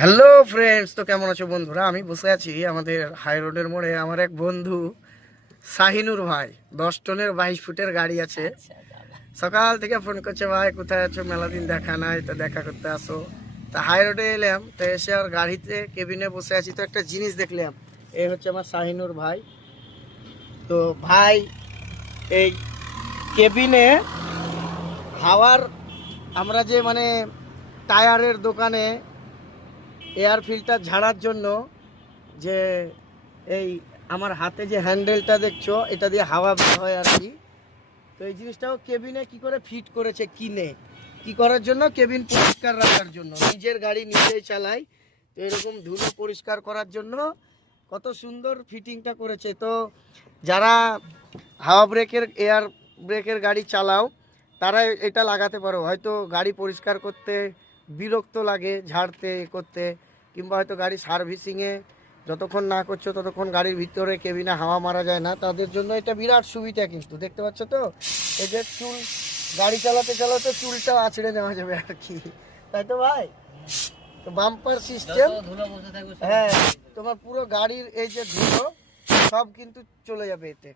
Hello friends, তো কেমন আছো বন্ধুরা? আমি বসে আছি আমাদের হাই রোডের মোড়ে। আমার এক বন্ধু শাহিনুর ভাই 10 টনের 22 ফুটের গাড়ি আছে। সকাল থেকে ফোন করছে, ভাই কোথায় আছো, মেলা দিন দেখা নাই, তো দেখা করতে আসো। তা হাই রোডে এলাম, তো এসে আর গাড়িতে কেবিনে বসে আছি, তো একটা জিনিস দেখলাম। এই হচ্ছে আমার শাহিনুর ভাই। তো ভাই এই কেবিনে হাওয়ার, আমরা যে মানে টায়ারের দোকানে এয়ার ফিল্টার ঝাড়ার জন্য যে এই আমার হাতে যে হ্যান্ডেলটা দেখছো, এটা দিয়ে হাওয়া বের হয় আর কি। তো এই জিনিসটাও কেবিনে কি করে ফিট করেছে, কিনে কি করার জন্য, কেবিন পরিষ্কার রাখার জন্য। নিজের গাড়ি নিজেই চালাই, তো এরকম ধুলো পরিষ্কার করার জন্য কত সুন্দর ফিটিংটা করেছে। তো যারা হাওয়া ব্রেকের, এয়ার ব্রেকের গাড়ি চালাও, তারা এটা লাগাতে পারো। হয়তো গাড়ি পরিষ্কার করতে বিরক্ত লাগে, ঝাড়তে করতে, কিংবা হয়তো গাড়ি সার্ভিসিংয়ে যতক্ষণ না করছো ততক্ষণ গাড়ির ভিতরে কেবিনে হাওয়া মারা যায় না, তাদের জন্য এটা বিরাট সুবিধা। কিন্তু দেখতে পাচ্ছ তো, এই যে চুল, গাড়ি চালাতে চালাতে চুলটাও আছড়ে নেওয়া যাবে আর কি, তাই তো ভাই? তো বাম্পার সিস্টেম, হ্যাঁ, তোমার পুরো গাড়ির এই যে ধুলো সব কিন্তু চলে যাবে এতে।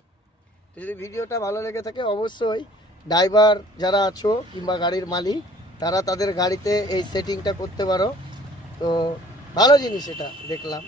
তো যদি ভিডিওটা ভালো লেগে থাকে, অবশ্যই ড্রাইভার যারা আছো কিংবা গাড়ির মালিক, তারা তাদের গাড়িতে এই সেটিংটা করতে পারো। তো ভালো জিনিস এটা দেখলাম।